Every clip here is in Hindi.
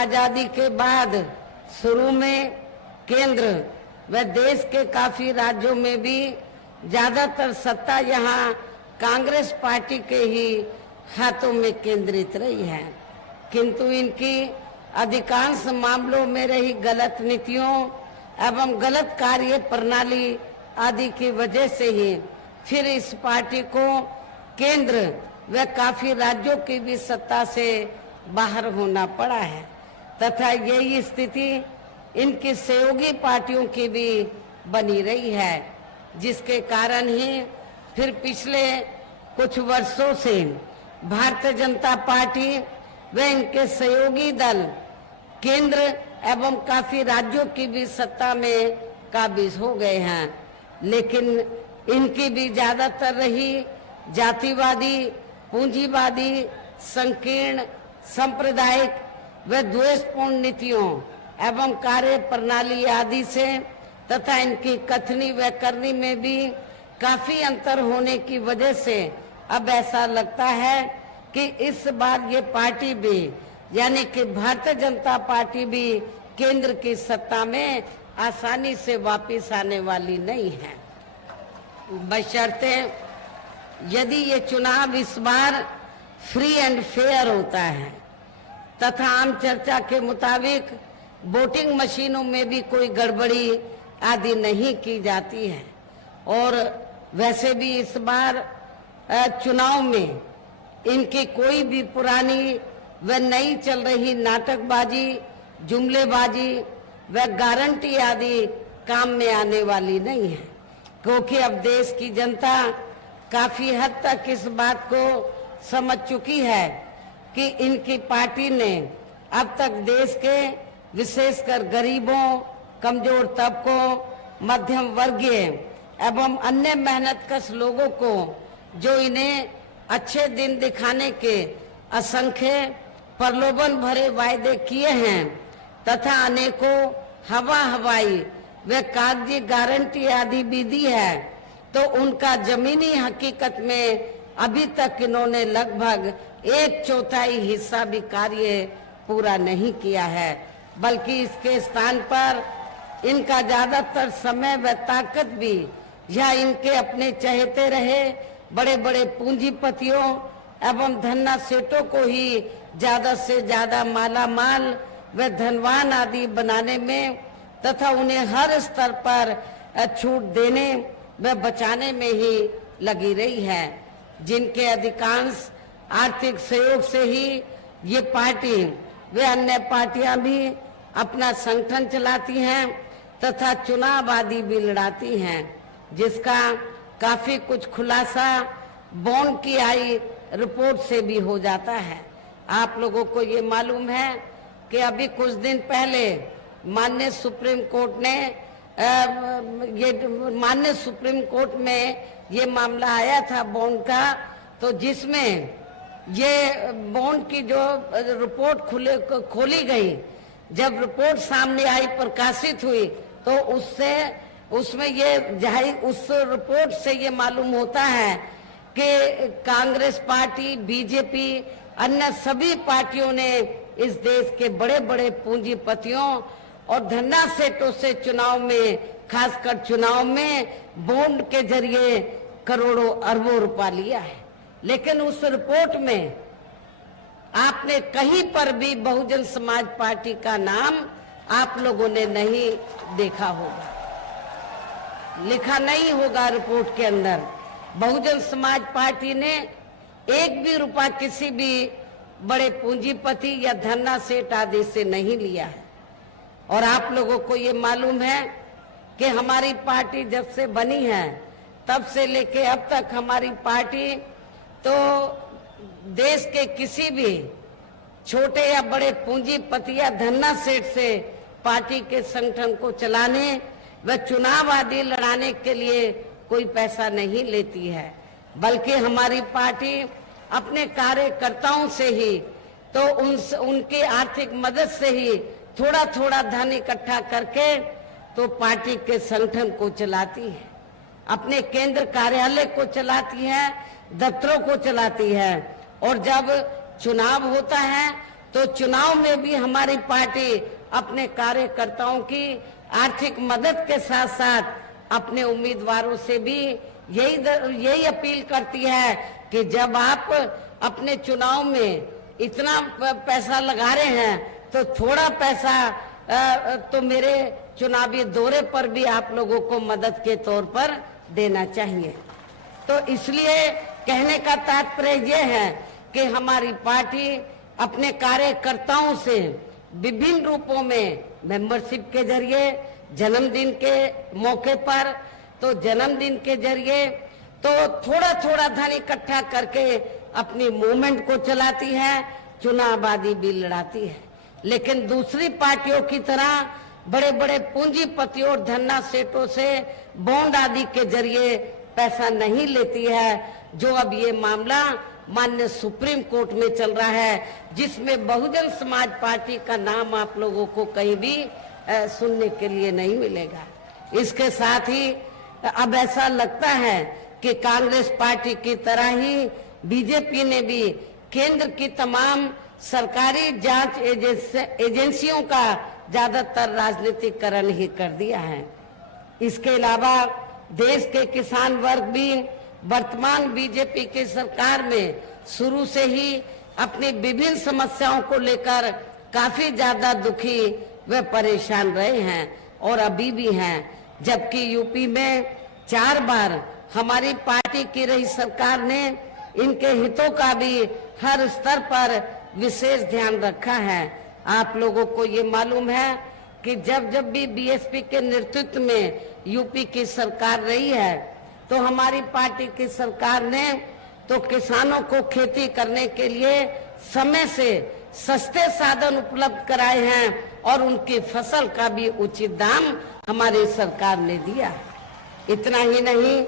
आजादी के बाद शुरू में केंद्र व देश के काफी राज्यों में भी ज्यादातर सत्ता यहाँ कांग्रेस पार्टी के ही हाथों में केंद्रित रही है, किंतु इनकी अधिकांश मामलों में रही गलत नीतियों एवं गलत कार्य प्रणाली आदि की वजह से ही फिर इस पार्टी को केंद्र व काफी राज्यों की भी सत्ता से बाहर होना पड़ा है तथा यही स्थिति इनकी सहयोगी पार्टियों की भी बनी रही है, जिसके कारण ही फिर पिछले कुछ वर्षों से भारतीय जनता पार्टी व इनके सहयोगी दल केंद्र एवं काफी राज्यों की भी सत्ता में काबिज हो गए हैं, लेकिन इनकी भी ज्यादातर रही जातिवादी, पूंजीवादी, संकीर्ण, सांप्रदायिक व द्वेषपूर्ण नीतियों एवं कार्य प्रणाली आदि से तथा इनकी कथनी व करनी में भी काफी अंतर होने की वजह से अब ऐसा लगता है कि इस बार ये पार्टी भी यानी कि भारतीय जनता पार्टी भी केंद्र की सत्ता में आसानी से वापस आने वाली नहीं है, बशर्ते यदि ये चुनाव इस बार फ्री एंड फेयर होता है तथा आम चर्चा के मुताबिक वोटिंग मशीनों में भी कोई गड़बड़ी आदि नहीं की जाती है। और वैसे भी इस बार चुनाव में इनकी कोई भी पुरानी व नई चल रही नाटकबाजी, जुमलेबाजी व गारंटी आदि काम में आने वाली नहीं है, क्योंकि अब देश की जनता काफी हद तक इस बात को समझ चुकी है कि इनकी पार्टी ने अब तक देश के विशेषकर गरीबों, कमजोर तबकों, मध्यम वर्गीय एवं अन्य मेहनतकश लोगों को जो इन्हें अच्छे दिन दिखाने के असंख्य प्रलोभन भरे वायदे किए हैं तथा अनेकों हवाई व कागजी गारंटी आदि भी दी है, तो उनका जमीनी हकीकत में अभी तक इन्होंने लगभग 1/4 हिस्सा भी कार्य पूरा नहीं किया है, बल्कि इसके स्थान पर इनका ज्यादातर समय व ताकत भी या इनके अपने चहेते रहे बड़े बड़े पूंजीपतियों एवं धन्ना सेठों को ही ज्यादा से ज्यादा माला माल व धनवान आदि बनाने में तथा उन्हें हर स्तर पर छूट देने व बचाने में ही लगी रही है, जिनके अधिकांश आर्थिक सहयोग से ही ये पार्टी व अन्य पार्टियां भी अपना संगठन चलाती हैं तथा चुनाव आदि भी लड़ाती हैं, जिसका काफी कुछ खुलासा बॉन्ड की आई रिपोर्ट से भी हो जाता है। आप लोगों को ये मालूम है कि अभी कुछ दिन पहले माननीय सुप्रीम कोर्ट में ये मामला आया था बॉन्ड का, तो जिसमें ये बॉन्ड की जो रिपोर्ट खोली गई, जब रिपोर्ट सामने आई, प्रकाशित हुई, तो उसमें ये उस रिपोर्ट से ये मालूम होता है कि कांग्रेस पार्टी, बीजेपी, अन्य सभी पार्टियों ने इस देश के बड़े बड़े पूंजीपतियों और धन्ना सेठों से चुनाव में, खासकर चुनाव में बॉन्ड के जरिए करोड़ों अरबों रुपया लिया है, लेकिन उस रिपोर्ट में आपने कहीं पर भी बहुजन समाज पार्टी का नाम आप लोगों ने नहीं देखा होगा, लिखा नहीं होगा रिपोर्ट के अंदर। बहुजन समाज पार्टी ने एक भी रुपया किसी भी बड़े पूंजीपति या धन्ना सेठ आदि से नहीं लिया है। और आप लोगों को ये मालूम है कि हमारी पार्टी जब से बनी है तब से लेके अब तक हमारी पार्टी तो देश के किसी भी छोटे या बड़े पूंजीपति या धन्ना सेठ से पार्टी के संगठन को चलाने व चुनाव आदि लड़ाने के लिए कोई पैसा नहीं लेती है, बल्कि हमारी पार्टी अपने कार्यकर्ताओं से ही तो उनकी आर्थिक मदद से ही थोड़ा थोड़ा धन इकट्ठा करके तो पार्टी के संगठन को चलाती है, अपने केंद्र कार्यालय को चलाती है, दफ्तरों को चलाती है। और जब चुनाव होता है तो चुनाव में भी हमारी पार्टी अपने कार्यकर्ताओं की आर्थिक मदद के साथ साथ अपने उम्मीदवारों से भी यही अपील करती है कि जब आप अपने चुनाव में इतना पैसा लगा रहे हैं तो थोड़ा पैसा तो मेरे चुनावी दौरे पर भी आप लोगों को मदद के तौर पर देना चाहिए। तो इसलिए कहने का तात्पर्य यह है कि हमारी पार्टी अपने कार्यकर्ताओं से विभिन्न रूपों में मेंबरशिप के जरिए, जन्मदिन के मौके पर तो जन्मदिन के जरिए तो थोड़ा थोड़ा धन इकट्ठा करके अपनी मूवमेंट को चलाती है, चुनावादी भी लड़ाती है। लेकिन दूसरी पार्टियों की तरह बड़े बड़े पूंजीपतियों और धन्ना सेठों से बॉन्ड आदि के जरिए पैसा नहीं लेती है, जो अब ये मामला माननीय सुप्रीम कोर्ट में चल रहा है, जिसमें बहुजन समाज पार्टी का नाम आप लोगों को कहीं भी सुनने के लिए नहीं मिलेगा। इसके साथ ही अब ऐसा लगता है कि कांग्रेस पार्टी की तरह ही बीजेपी ने भी केंद्र की तमाम सरकारी जांच एजेंसियों का ज्यादातर राजनीतिकरण ही कर दिया है। इसके अलावा देश के किसान वर्ग भी वर्तमान बीजेपी की सरकार में शुरू से ही अपनी विभिन्न समस्याओं को लेकर काफी ज्यादा दुखी व परेशान रहे हैं और अभी भी हैं। जबकि यूपी में 4 बार हमारी पार्टी की रही सरकार ने इनके हितों का भी हर स्तर पर विशेष ध्यान रखा है। आप लोगों को ये मालूम है कि जब भी बीएसपी के नेतृत्व में यूपी की सरकार रही है तो हमारी पार्टी की सरकार ने तो किसानों को खेती करने के लिए समय से सस्ते साधन उपलब्ध कराए हैं और उनकी फसल का भी उचित दाम हमारी सरकार ने दिया। इतना ही नहीं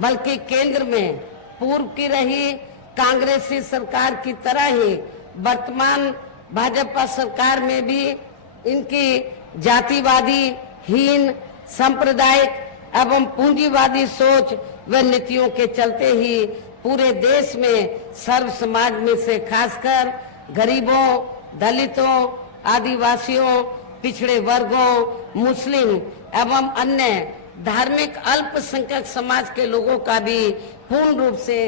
बल्कि केंद्र में पूर्व की रही कांग्रेसी सरकार की तरह ही वर्तमान भाजपा सरकार में भी इनकी जातिवादी, हीन, सांप्रदायिक एवं पूंजीवादी सोच व नीतियों के चलते ही पूरे देश में सर्व समाज में से खासकर गरीबों, दलितों, आदिवासियों, पिछड़े वर्गों, मुस्लिम एवं अन्य धार्मिक अल्पसंख्यक समाज के लोगों का भी पूर्ण रूप से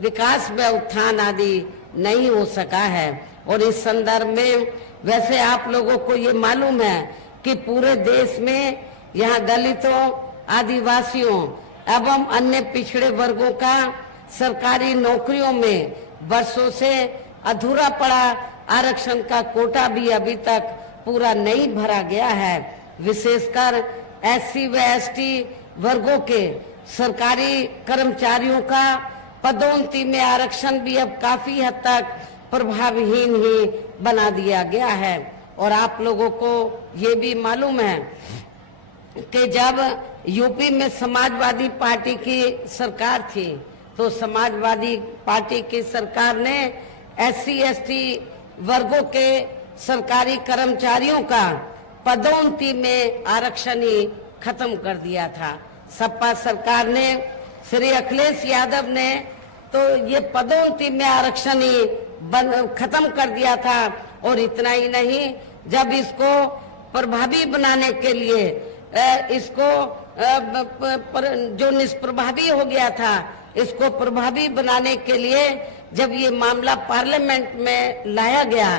विकास व उत्थान आदि नहीं हो सका है। और इस संदर्भ में वैसे आप लोगों को ये मालूम है कि पूरे देश में यहाँ दलितों, आदिवासियों एवं अन्य पिछड़े वर्गों का सरकारी नौकरियों में वर्षों से अधूरा पड़ा आरक्षण का कोटा भी अभी तक पूरा नहीं भरा गया है। विशेषकर एससी व एसटी वर्गों के सरकारी कर्मचारियों का पदोन्नति में आरक्षण भी अब काफी हद तक प्रभावहीन ही बना दिया गया है। और आप लोगों को ये भी मालूम है कि जब यूपी में समाजवादी पार्टी की सरकार थी तो समाजवादी पार्टी की सरकार ने एससी एसटी वर्गों के सरकारी कर्मचारियों का पदोन्नति में आरक्षण ही खत्म कर दिया था। सपा सरकार ने, श्री अखिलेश यादव ने तो ये पदोन्नति में आरक्षण ही खत्म कर दिया था। और इतना ही नहीं, जब इसको प्रभावी बनाने के लिए इसको जो निष्प्रभावी हो गया था, इसको प्रभावी बनाने के लिए जब ये मामला पार्लियामेंट में लाया गया,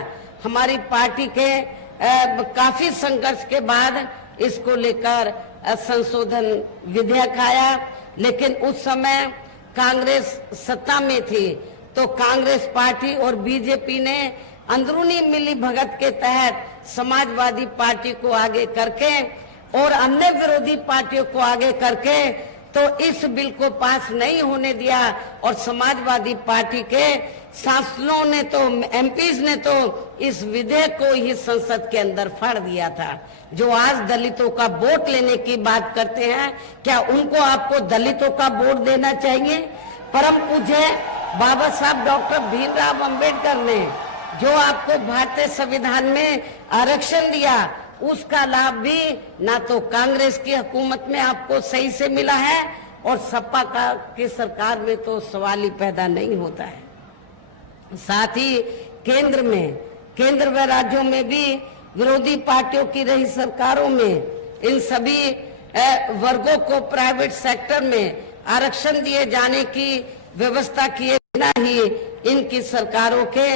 हमारी पार्टी के काफी संघर्ष के बाद इसको लेकर संशोधन विधेयक आया। लेकिन उस समय कांग्रेस सत्ता में थी तो कांग्रेस पार्टी और बीजेपी ने अंदरूनी मिली भगत के तहत समाजवादी पार्टी को आगे करके और अन्य विरोधी पार्टियों को आगे करके तो इस बिल को पास नहीं होने दिया। और समाजवादी पार्टी के सांसदों ने तो, एमपीज ने तो इस विधेयक को ही संसद के अंदर फाड़ दिया था। जो आज दलितों का वोट लेने की बात करते हैं, क्या उनको आपको दलितों का वोट देना चाहिए? परम पूज्य बाबा साहब डॉक्टर भीमराव अंबेडकर ने जो आपको भारतीय संविधान में आरक्षण दिया, उसका लाभ भी ना तो कांग्रेस की हुकूमत में आपको सही से मिला है और सपा की सरकार में तो सवाल ही पैदा नहीं होता है। साथ ही केंद्र में केंद्र व राज्यों में भी विरोधी पार्टियों की रही सरकारों में इन सभी वर्गों को प्राइवेट सेक्टर में आरक्षण दिए जाने की व्यवस्था किए बिना ही इनकी सरकारों के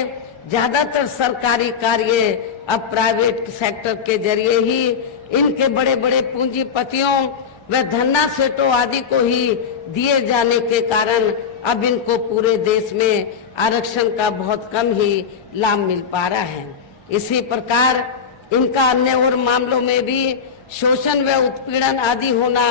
ज्यादातर सरकारी कार्य अब प्राइवेट सेक्टर के जरिए ही इनके बड़े बड़े पूंजीपतियों व धन्ना सेठों आदि को ही दिए जाने के कारण अब इनको पूरे देश में आरक्षण का बहुत कम ही लाभ मिल पा रहा है। इसी प्रकार इनका अन्य और मामलों में भी शोषण व उत्पीड़न आदि होना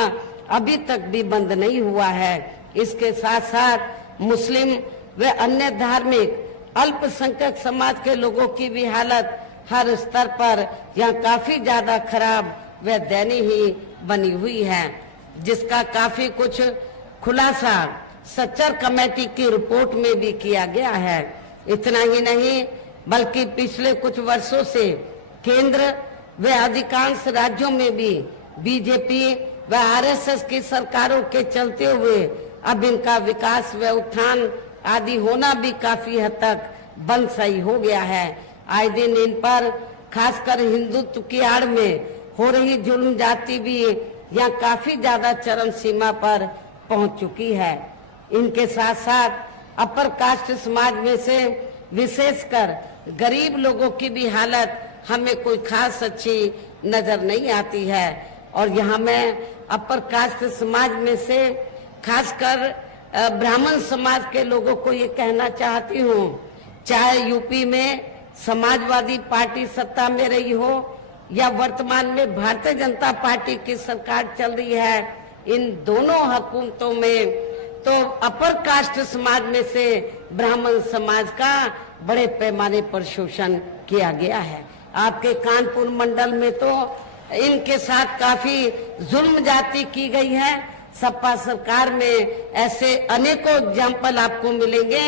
अभी तक भी बंद नहीं हुआ है। इसके साथ साथ मुस्लिम व अन्य धार्मिक अल्पसंख्यक समाज के लोगों की भी हालत हर स्तर पर यहाँ काफी ज्यादा खराब व दयनीय ही बनी हुई है, जिसका काफी कुछ खुलासा सच्चर कमेटी की रिपोर्ट में भी किया गया है। इतना ही नहीं बल्कि पिछले कुछ वर्षों से केंद्र व अधिकांश राज्यों में भी बीजेपी व आरएसएस की सरकारों के चलते हुए अब इनका विकास व उत्थान आदि होना भी काफी हद तक बंद सही हो गया है। आए दिन इन पर खासकर हिंदुत्व की आड़ में हो रही जुल्म जाति भी यहाँ काफी ज्यादा चरम सीमा पर पहुंच चुकी है। इनके साथ साथ अपर कास्ट समाज में से विशेषकर गरीब लोगों की भी हालत हमें कोई खास अच्छी नजर नहीं आती है। और यहाँ मैं अपर कास्ट समाज में से खासकर ब्राह्मण समाज के लोगों को ये कहना चाहती हूँ, चाहे यूपी में समाजवादी पार्टी सत्ता में रही हो या वर्तमान में भारतीय जनता पार्टी की सरकार चल रही है, इन दोनों हुकूमतों में तो अपर कास्ट समाज में से ब्राह्मण समाज का बड़े पैमाने पर शोषण किया गया है। आपके कानपुर मंडल में तो इनके साथ काफी जुल्म जाति की गई है। सपा सरकार में ऐसे अनेकों एग्जाम्पल आपको मिलेंगे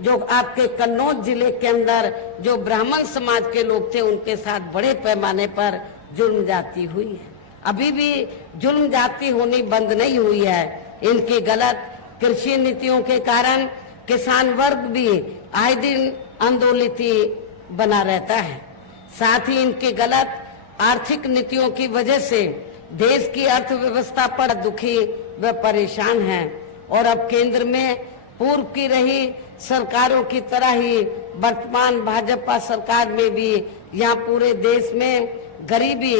जो आपके कन्नौज जिले के अंदर जो ब्राह्मण समाज के लोग थे उनके साथ बड़े पैमाने पर जुल्म जाति हुई है। अभी भी जुल्म जाति होनी बंद नहीं हुई है। इनकी गलत कृषि नीतियों के कारण किसान वर्ग भी आए दिन आंदोलित बना रहता है। साथ ही इनकी गलत आर्थिक नीतियों की वजह से देश की अर्थव्यवस्था पर दुखी व परेशान हैं। और अब केंद्र में पूर्व की रही सरकारों की तरह ही वर्तमान भाजपा सरकार में भी यहाँ पूरे देश में गरीबी,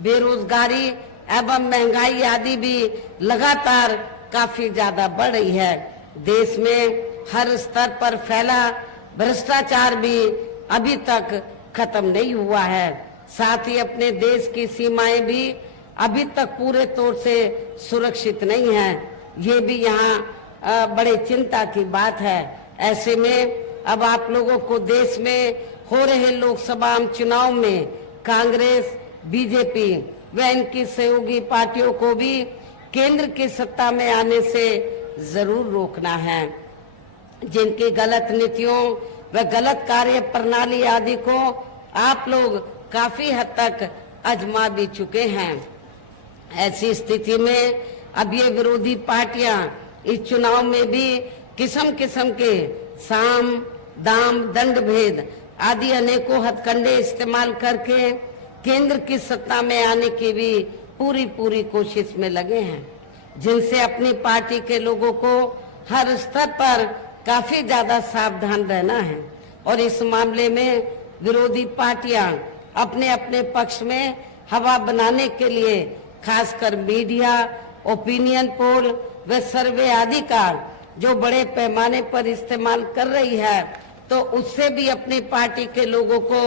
बेरोजगारी एवं महंगाई आदि भी लगातार काफी ज्यादा बढ़ रही है। देश में हर स्तर पर फैला भ्रष्टाचार भी अभी तक खत्म नहीं हुआ है। साथ ही अपने देश की सीमाएं भी अभी तक पूरे तौर से सुरक्षित नहीं है। ये भी यहाँ बड़े चिंता की बात है। ऐसे में अब आप लोगों को देश में हो रहे लोकसभा चुनाव में कांग्रेस, बीजेपी व इनकी सहयोगी पार्टियों को भी केंद्र की सत्ता में आने से जरूर रोकना है। जिनकी गलत नीतियों व गलत कार्य प्रणाली आदि को आप लोग काफी हद तक आजमा भी चुके हैं। ऐसी स्थिति में अब ये विरोधी पार्टियां इस चुनाव में भी किस्म किस्म के साम, दाम, दंड भेद आदि अनेकों हथकंडे इस्तेमाल करके केंद्र की सत्ता में आने की भी पूरी कोशिश में लगे हैं, जिनसे अपनी पार्टी के लोगों को हर स्तर पर काफी ज्यादा सावधान रहना है। और इस मामले में विरोधी पार्टियां अपने अपने पक्ष में हवा बनाने के लिए खासकर मीडिया, ओपिनियन पोल व सर्वे आदि का जो बड़े पैमाने पर इस्तेमाल कर रही है, तो उससे भी अपनी पार्टी के लोगों को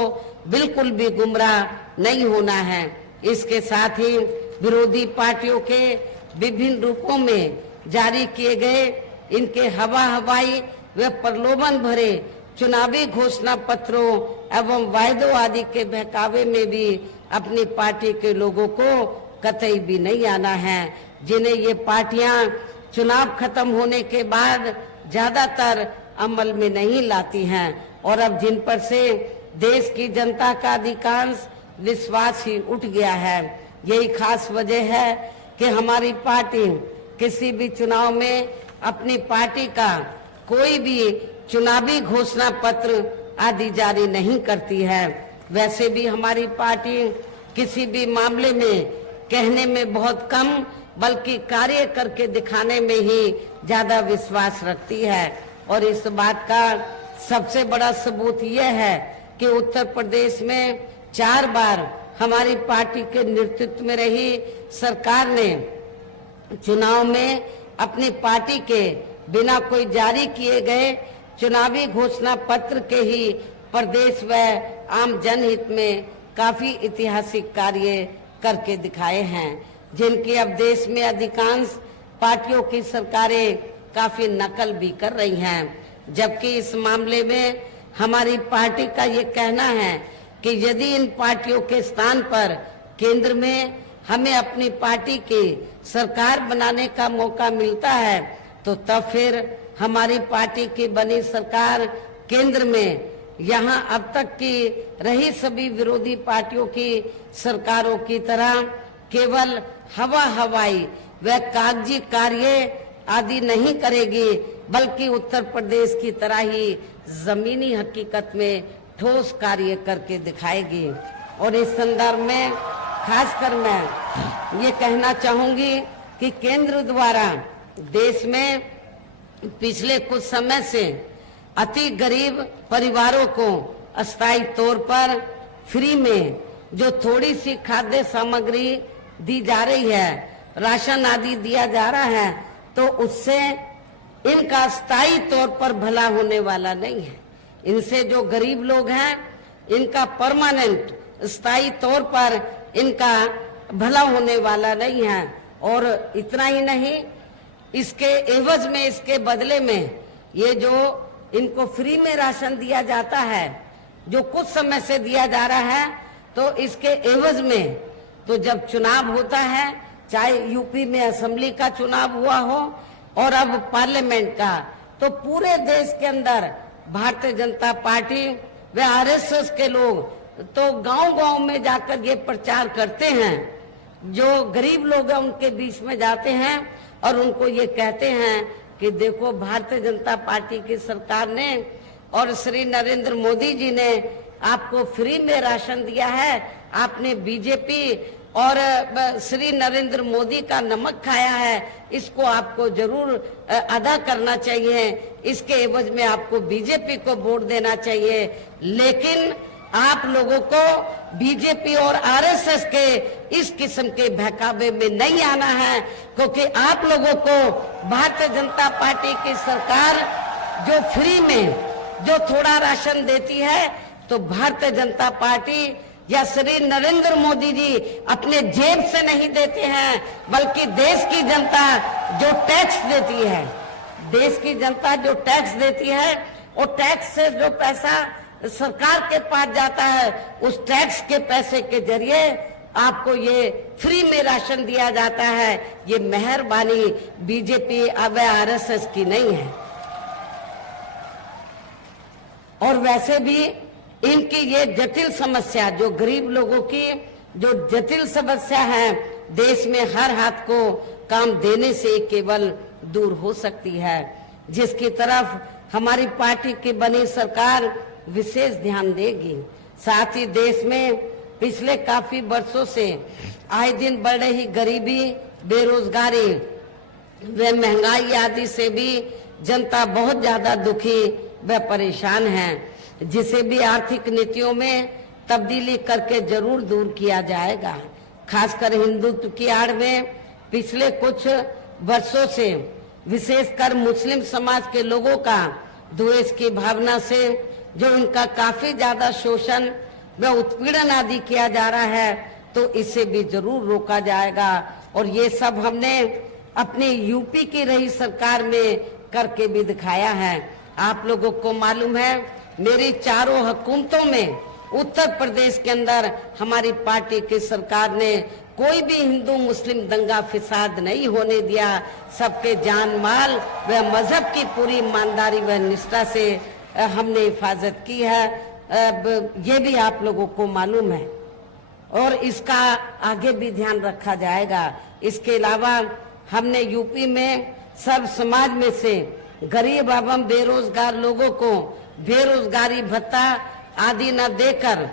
बिल्कुल भी गुमराह नहीं होना है। इसके साथ ही विरोधी पार्टियों के विभिन्न रूपों में जारी किए गए इनके हवाई व प्रलोभन भरे चुनावी घोषणा पत्रों एवं वायदों आदि के बहकावे में भी अपनी पार्टी के लोगों को कतई भी नहीं आना है, जिन्हें ये पार्टियां चुनाव खत्म होने के बाद ज्यादातर अमल में नहीं लाती हैं और अब जिन पर से देश की जनता का अधिकांश विश्वास ही उठ गया है। यही खास वजह है कि हमारी पार्टी किसी भी चुनाव में अपनी पार्टी का कोई भी चुनावी घोषणा पत्र आदि जारी नहीं करती है। वैसे भी हमारी पार्टी किसी भी मामले में कहने में बहुत कम बल्कि कार्य करके दिखाने में ही ज्यादा विश्वास रखती है। और इस बात का सबसे बड़ा सबूत यह है कि उत्तर प्रदेश में 4 बार हमारी पार्टी के नेतृत्व में रही सरकार ने चुनाव में अपनी पार्टी के बिना कोई जारी किए गए चुनावी घोषणा पत्र के ही प्रदेश व आम जनहित में काफी ऐतिहासिक कार्य करके दिखाए हैं, जिनकी अब देश में अधिकांश पार्टियों की सरकारें काफी नकल भी कर रही हैं। जबकि इस मामले में हमारी पार्टी का ये कहना है कि यदि इन पार्टियों के स्थान पर केंद्र में हमें अपनी पार्टी की सरकार बनाने का मौका मिलता है तो तब फिर हमारी पार्टी की बनी सरकार केंद्र में यहाँ अब तक की रही सभी विरोधी पार्टियों की सरकारों की तरह केवल हवाई व कागजी कार्य आदि नहीं करेगी, बल्कि उत्तर प्रदेश की तरह ही जमीनी हकीकत में ठोस कार्य करके दिखाएगी। और इस संदर्भ में खासकर मैं ये कहना चाहूंगी कि केंद्र द्वारा देश में पिछले कुछ समय से अति गरीब परिवारों को अस्थायी तौर पर फ्री में जो थोड़ी सी खाद्य सामग्री दी जा रही है, राशन आदि दिया जा रहा है, तो उससे इनका स्थायी तौर पर भला होने वाला नहीं है। इनसे जो गरीब लोग हैं इनका परमानेंट स्थायी तौर पर इनका भला होने वाला नहीं है। और इतना ही नहीं, इसके एवज में, इसके बदले में ये जो इनको फ्री में राशन दिया जाता है, जो कुछ समय से दिया जा रहा है, तो इसके एवज में तो जब चुनाव होता है, चाहे यूपी में असेंबली का चुनाव हुआ हो और अब पार्लियामेंट का, तो पूरे देश के अंदर भारतीय जनता पार्टी व आरएसएस के लोग तो गांव-गांव में जाकर ये प्रचार करते हैं। जो गरीब लोग हैं उनके बीच में जाते हैं और उनको ये कहते हैं कि देखो भारतीय जनता पार्टी की सरकार ने और श्री नरेंद्र मोदी जी ने आपको फ्री में राशन दिया है, आपने बीजेपी और श्री नरेंद्र मोदी का नमक खाया है, इसको आपको जरूर अदा करना चाहिए, इसके एवज में आपको बीजेपी को वोट देना चाहिए। लेकिन आप लोगों को बीजेपी और आरएसएस के इस किस्म के बहकावे में नहीं आना है, क्योंकि आप लोगों को भारतीय जनता पार्टी की सरकार जो फ्री में जो थोड़ा राशन देती है, तो भारतीय जनता पार्टी या श्री नरेंद्र मोदी जी अपने जेब से नहीं देते हैं, बल्कि देश की जनता जो टैक्स देती है, देश की जनता जो टैक्स देती है, और टैक्स से जो पैसा सरकार के पास जाता है, उस टैक्स के पैसे के जरिए आपको ये फ्री में राशन दिया जाता है। ये मेहरबानी बीजेपी अब आरएसएस की नहीं है। और वैसे भी इनकी ये जटिल समस्या, जो गरीब लोगों की जो जटिल समस्या है, देश में हर हाथ को काम देने से केवल दूर हो सकती है, जिसकी तरफ हमारी पार्टी की बनी सरकार विशेष ध्यान देगी। साथ ही देश में पिछले काफी वर्षों से आए दिन बढ़ रही गरीबी, बेरोजगारी व महंगाई आदि से भी जनता बहुत ज्यादा दुखी व परेशान है, जिसे भी आर्थिक नीतियों में तब्दीली करके जरूर दूर किया जाएगा। खासकर हिंदुत्व की आड़ में पिछले कुछ वर्षों से विशेषकर मुस्लिम समाज के लोगों का द्वेष की भावना से जो इनका काफी ज्यादा शोषण व उत्पीड़न आदि किया जा रहा है, तो इसे भी जरूर रोका जाएगा। और ये सब हमने अपनी यूपी की रही सरकार में करके भी दिखाया है। आप लोगों को मालूम है, मेरी चारों हुकूमतों में उत्तर प्रदेश के अंदर हमारी पार्टी की सरकार ने कोई भी हिंदू मुस्लिम दंगा फिसाद नहीं होने दिया। सबके जान माल व मजहब की पूरी ईमानदारी व निष्ठा से हमने हिफाजत की है, ये भी आप लोगों को मालूम है, और इसका आगे भी ध्यान रखा जाएगा। इसके अलावा हमने यूपी में सर्व समाज में से गरीब एवं बेरोजगार लोगों को बेरोजगारी भत्ता आदि न देकर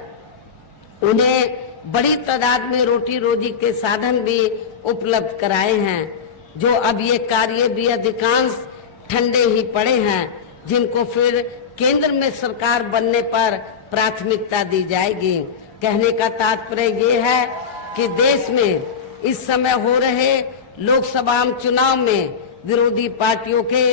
उन्हें बड़ी तादाद में रोटी रोजी के साधन भी उपलब्ध कराए हैं। जो अब ये कार्य भी अधिकांश ठंडे ही पड़े हैं, जिनको फिर केंद्र में सरकार बनने पर प्राथमिकता दी जाएगी। कहने का तात्पर्य ये है कि देश में इस समय हो रहे लोकसभा चुनाव में विरोधी पार्टियों के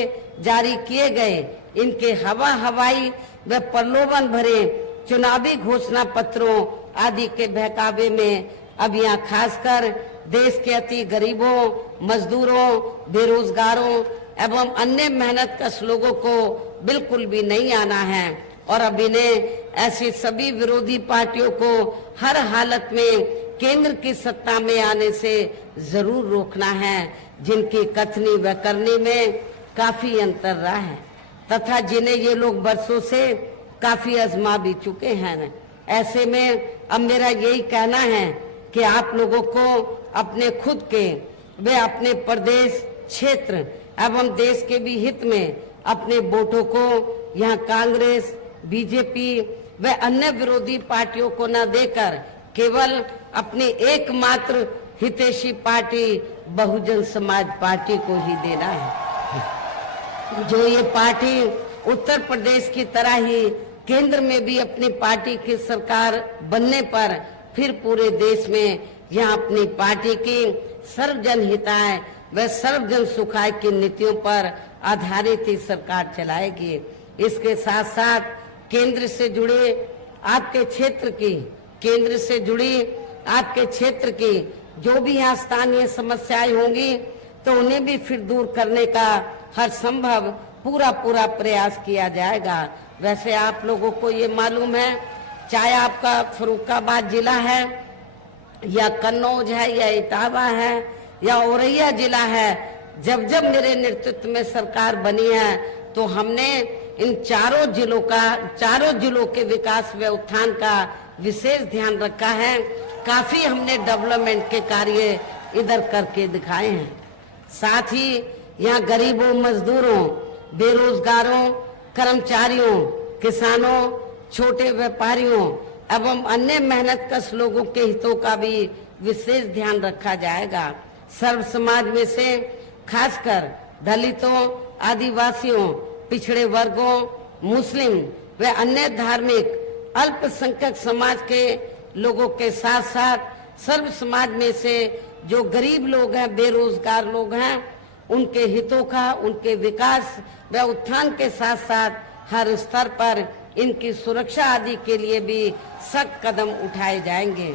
जारी किए गए इनके हवाई व प्रलोभन भरे चुनावी घोषणा पत्रों आदि के बहकावे में अब यहाँ खासकर देश के अति गरीबों, मजदूरों, बेरोजगारों एवं अन्य मेहनतकश लोगों को बिल्कुल भी नहीं आना है और अब इन्हें ऐसी सभी विरोधी पार्टियों को हर हालत में केंद्र की सत्ता में आने से जरूर रोकना है, जिनकी कथनी व करनी में काफी अंतर रहा है तथा जिन्हें ये लोग बरसों से काफी आजमा भी चुके हैं। ऐसे में अब मेरा यही कहना है कि आप लोगों को अपने खुद के वे अपने प्रदेश, क्षेत्र एवं देश के भी हित में अपने वोटों को यहाँ कांग्रेस, बीजेपी व अन्य विरोधी पार्टियों को न देकर केवल अपनी एकमात्र हितैषी पार्टी बहुजन समाज पार्टी को ही देना है। जो ये पार्टी उत्तर प्रदेश की तरह ही केंद्र में भी अपनी पार्टी की सरकार बनने पर फिर पूरे देश में यहाँ अपनी पार्टी की सर्वजन हिताय व सर्वजन सुखाय की नीतियों पर आधारित ही सरकार चलाएगी। इसके साथ साथ केंद्र से जुड़े आपके क्षेत्र की जो भी यहाँ स्थानीय समस्याएं होंगी तो उन्हें भी फिर दूर करने का हर संभव पूरा प्रयास किया जाएगा। वैसे आप लोगों को ये मालूम है, चाहे आपका फर्रुखाबाद जिला है या कन्नौज है या इटावा है या औरैया जिला है, जब मेरे नेतृत्व में सरकार बनी है तो हमने इन चारों जिलों के विकास व उत्थान का विशेष ध्यान रखा है। काफी हमने डेवलपमेंट के कार्य इधर करके दिखाए हैं। साथ ही यहाँ गरीबों, मजदूरों, बेरोजगारों, कर्मचारियों, किसानों, छोटे व्यापारियों एवं अन्य मेहनतकश लोगों के हितों का भी विशेष ध्यान रखा जाएगा। सर्व समाज में से खासकर दलितों, आदिवासियों, पिछड़े वर्गों, मुस्लिम व अन्य धार्मिक अल्पसंख्यक समाज के लोगों के साथ साथ सर्व समाज में से जो गरीब लोग हैं, बेरोजगार लोग हैं, उनके हितों का, उनके विकास व उत्थान के साथ साथ हर स्तर पर इनकी सुरक्षा आदि के लिए भी सख्त कदम उठाए जाएंगे।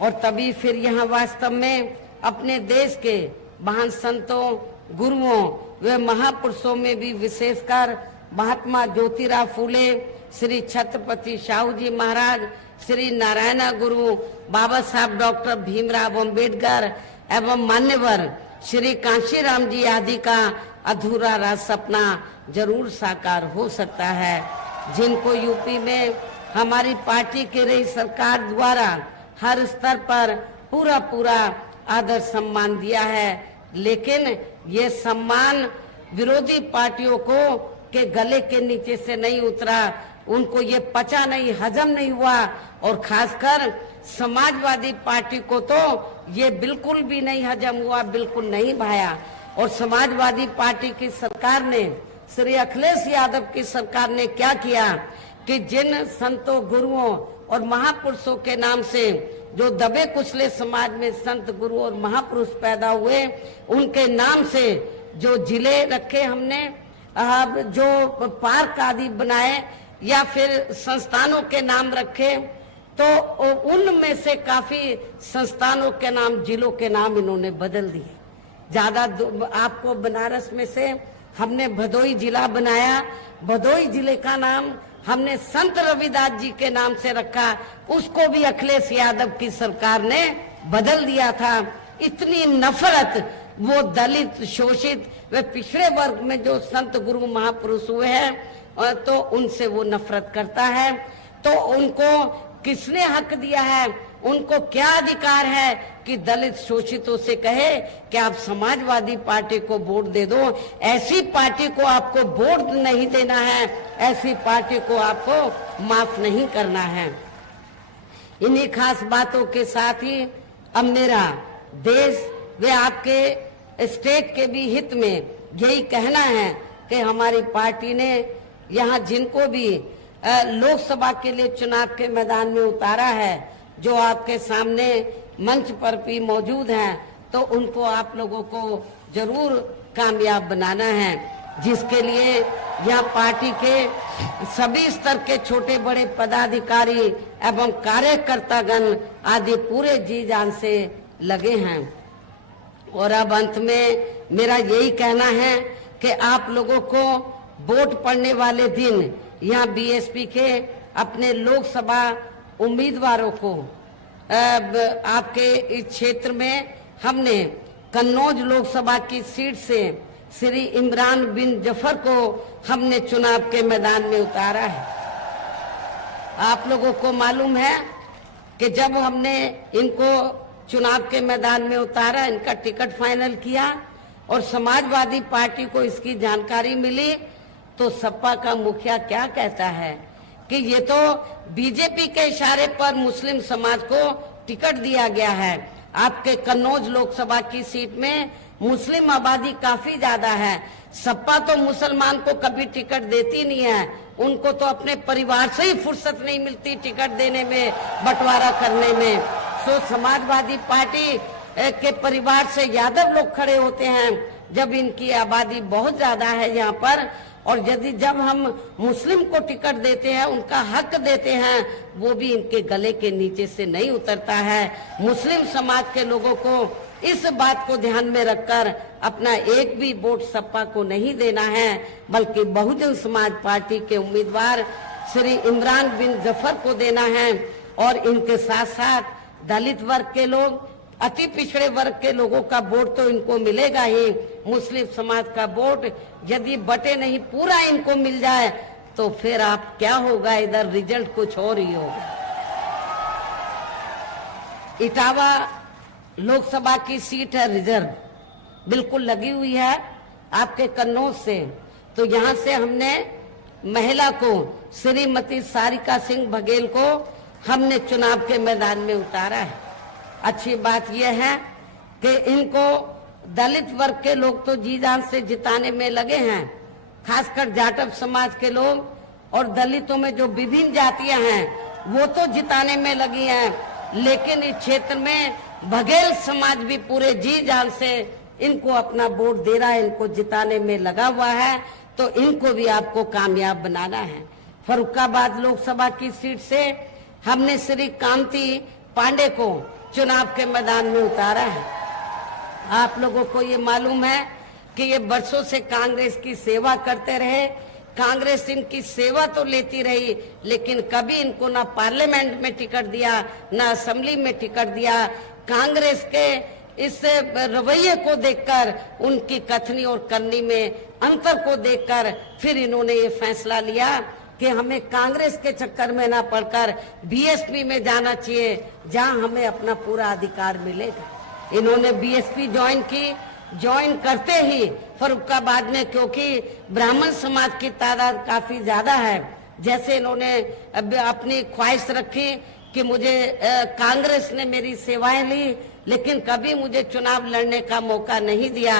और तभी फिर यहाँ वास्तव में अपने देश के महान संतों, गुरुओं व महापुरुषों में भी विशेषकर महात्मा ज्योतिराव फूले, श्री छत्रपति शाहू जी महाराज, श्री नारायण गुरु, बाबा साहब डॉक्टर भीमराव अम्बेडकर एवं मान्यवर श्री कांशीराम जी आदि का अधूरा रहा सपना जरूर साकार हो सकता है, जिनको यूपी में हमारी पार्टी की रही सरकार द्वारा हर स्तर पर पूरा आदर सम्मान दिया है। लेकिन ये सम्मान विरोधी पार्टियों को के गले के नीचे से नहीं उतरा, उनको ये पचा नहीं, हजम नहीं हुआ और खासकर समाजवादी पार्टी को तो ये बिल्कुल भी नहीं हजम हुआ, बिल्कुल नहीं भाया। और समाजवादी पार्टी की सरकार ने, श्री अखिलेश यादव की सरकार ने क्या किया कि जिन संतों, गुरुओं और महापुरुषों के नाम से जो दबे कुचले समाज में संत, गुरु और महापुरुष पैदा हुए, उनके नाम से जो जिले रखे हमने, जो पार्क आदि बनाए या फिर संस्थानों के नाम रखे, तो उनमें से काफी संस्थानों के नाम, जिलों के नाम इन्होंने बदल दिए। ज्यादा आपको बनारस में से हमने भदोई जिला बनाया, भदोई जिले का नाम हमने संत रविदास जी के नाम से रखा, उसको भी अखिलेश यादव की सरकार ने बदल दिया था। इतनी नफरत वो दलित, शोषित व पिछड़े वर्ग में जो संत, गुरु, महापुरुष हुए हैं तो उनसे वो नफरत करता है। तो उनको किसने हक दिया है उनको क्या अधिकार है कि दलित शोषितों से कहे कि आप समाजवादी पार्टी को वोट दे दो। ऐसी पार्टी को आपको वोट नहीं देना है, ऐसी पार्टी को आपको माफ नहीं करना है। इन्हीं खास बातों के साथ ही अब मेरा देश व आपके स्टेट के भी हित में यही कहना है कि हमारी पार्टी ने यहाँ जिनको भी लोकसभा के लिए चुनाव के मैदान में उतारा है, जो आपके सामने मंच पर भी मौजूद हैं, तो उनको आप लोगों को जरूर कामयाब बनाना है, जिसके लिए यहाँ पार्टी के सभी स्तर के छोटे बड़े पदाधिकारी एवं कार्यकर्तागण आदि पूरे जी जान से लगे हैं। और अब अंत में मेरा यही कहना है कि आप लोगों को वोट पड़ने वाले दिन यहाँ बीएसपी के अपने लोकसभा उम्मीदवारों को आपके इस क्षेत्र में हमने कन्नौज लोकसभा की सीट से श्री इमरान बिन जफर को हमने चुनाव के मैदान में उतारा है। आप लोगों को मालूम है कि जब हमने इनको चुनाव के मैदान में उतारा, इनका टिकट फाइनल किया और समाजवादी पार्टी को इसकी जानकारी मिली, तो सपा का मुखिया क्या कहता है कि ये तो बीजेपी के इशारे पर मुस्लिम समाज को टिकट दिया गया है। आपके कन्नौज लोकसभा की सीट में मुस्लिम आबादी काफी ज्यादा है, सपा तो मुसलमान को कभी टिकट देती नहीं है, उनको तो अपने परिवार से ही फुर्सत नहीं मिलती टिकट देने में, बंटवारा करने में। सो समाजवादी पार्टी के परिवार से यादव लोग खड़े होते हैं जब इनकी आबादी बहुत ज्यादा है यहाँ पर, और यदि जब हम मुस्लिम को टिकट देते हैं, उनका हक देते हैं, वो भी इनके गले के नीचे से नहीं उतरता है। मुस्लिम समाज के लोगों को इस बात को ध्यान में रखकर अपना एक भी वोट सपा को नहीं देना है, बल्कि बहुजन समाज पार्टी के उम्मीदवार श्री इमरान बिन जफर को देना है। और इनके साथ साथ दलित वर्ग के लोग, अति पिछड़े वर्ग के लोगों का वोट तो इनको मिलेगा ही, मुस्लिम समाज का वोट यदि बटे नहीं पूरा इनको मिल जाए तो फिर आप क्या होगा, इधर रिजल्ट कुछ और ही होगा। इटावा लोकसभा की सीट है रिजर्व, बिल्कुल लगी हुई है आपके कन्नौज से, तो यहाँ से हमने महिला को श्रीमती सारिका सिंह बघेल को हमने चुनाव के मैदान में उतारा है। अच्छी बात यह है कि इनको दलित वर्ग के लोग तो जी जान से जिताने में लगे हैं, खासकर जाटव समाज के लोग और दलितों में जो विभिन्न जातियां हैं वो तो जिताने में लगी हैं, लेकिन इस क्षेत्र में बघेल समाज भी पूरे जी जान से इनको अपना वोट दे रहा है, इनको जिताने में लगा हुआ है, तो इनको भी आपको कामयाब बनाना है। फर्रुखाबाद लोकसभा की सीट से हमने श्री कांति पांडे को चुनाव के मैदान में उतारा है। आप लोगों को ये मालूम है कि ये बरसों से कांग्रेस की सेवा करते रहे, कांग्रेस इनकी सेवा तो लेती रही, लेकिन कभी इनको ना पार्लियामेंट में टिकट दिया, ना असेंबली में टिकट दिया। कांग्रेस के इस रवैये को देखकर, उनकी कथनी और करनी में अंतर को देखकर फिर इन्होंने ये फैसला लिया कि हमें कांग्रेस के चक्कर में ना पड़कर बीएसपी में जाना चाहिए, जहां हमें अपना पूरा अधिकार मिलेगा। इन्होंने बीएसपी ज्वाइन की, ज्वाइन करते ही फर्रुखाबाद में, क्योंकि ब्राह्मण समाज की तादाद काफी ज्यादा है, जैसे इन्होंने अपनी ख्वाहिश रखी कि मुझे कांग्रेस ने मेरी सेवाएं ली, लेकिन कभी मुझे चुनाव लड़ने का मौका नहीं दिया।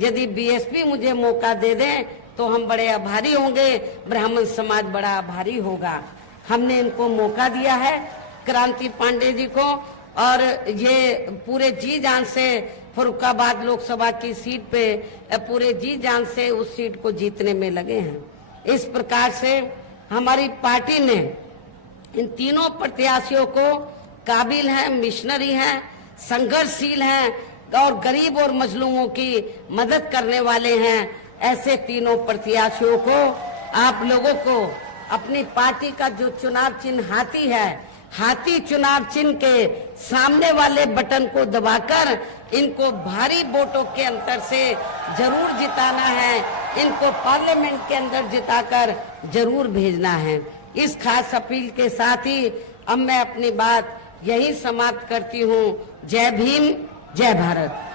यदि बीएसपी मुझे मौका दे दे तो हम बड़े आभारी होंगे, ब्राह्मण समाज बड़ा आभारी होगा। हमने इनको मौका दिया है, क्रांति पांडे जी को, और ये पूरे जी जान से फर्रुखाबाद लोकसभा की सीट पे पूरे जी जान से उस सीट को जीतने में लगे हैं। इस प्रकार से हमारी पार्टी ने इन तीनों प्रत्याशियों को काबिल हैं, मिशनरी हैं, संघर्षशील हैं और गरीब और मजलूमों की मदद करने वाले हैं, ऐसे तीनों प्रत्याशियों को आप लोगों को अपनी पार्टी का जो चुनाव चिन्ह हाथी है, हाथी चुनाव चिन्ह के सामने वाले बटन को दबाकर इनको भारी वोटों के अंतर से जरूर जिताना है, इनको पार्लियामेंट के अंदर जिताकर जरूर भेजना है। इस खास अपील के साथ ही अब मैं अपनी बात यही समाप्त करती हूँ। जय भीम, जय भारत।